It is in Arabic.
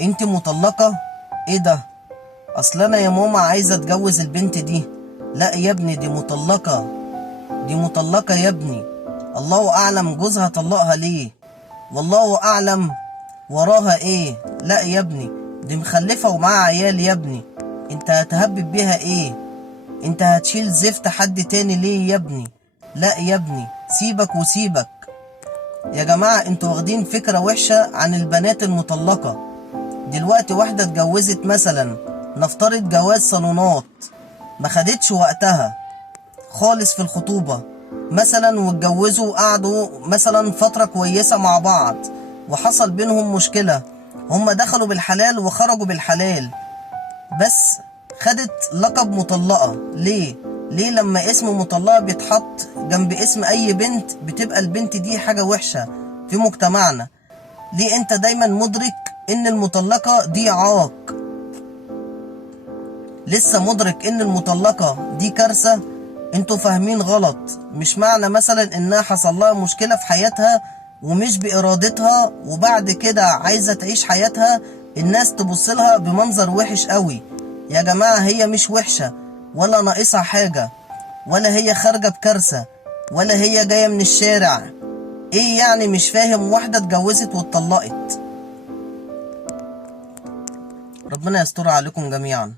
انت مطلقة؟ ايه ده؟ اصل انا يا ماما عايزة اتجوز البنت دي. لا يا ابني، دي مطلقة. دي مطلقة يا ابني. الله اعلم جوزها طلقها ليه. والله اعلم وراها ايه. لا يا ابني، دي مخلفة ومعاها عيال يا ابني. انت هتهبب بيها ايه؟ انت هتشيل زفت حد تاني ليه يا ابني؟ لا يا ابني، سيبك وسيبك. يا جماعة انتوا واخدين فكرة وحشة عن البنات المطلقة. دلوقتي واحدة اتجوزت مثلا، نفترض جواز صالونات، ما خدتش وقتها خالص في الخطوبة مثلا، واتجوزوا وقعدوا مثلا فترة كويسة مع بعض، وحصل بينهم مشكلة. هما دخلوا بالحلال وخرجوا بالحلال، بس خدت لقب مطلقة ليه؟ ليه لما اسم مطلقة بيتحط جنب اسم اي بنت بتبقى البنت دي حاجة وحشة في مجتمعنا؟ ليه انت دايما مدرك ان المطلقة دي عاق؟ لسه مدرك ان المطلقة دي كارثة؟ انتوا فاهمين غلط. مش معنى مثلا انها حصل لها مشكلة في حياتها ومش بارادتها وبعد كده عايزة تعيش حياتها الناس تبص لها بمنظر وحش قوي. يا جماعة هي مش وحشة ولا ناقصها حاجة، ولا هي خارجة بكارثة، ولا هي جاية من الشارع. ايه يعني؟ مش فاهم. واحدة اتجوزت واتطلقت. ربنا يستر عليكم جميعا.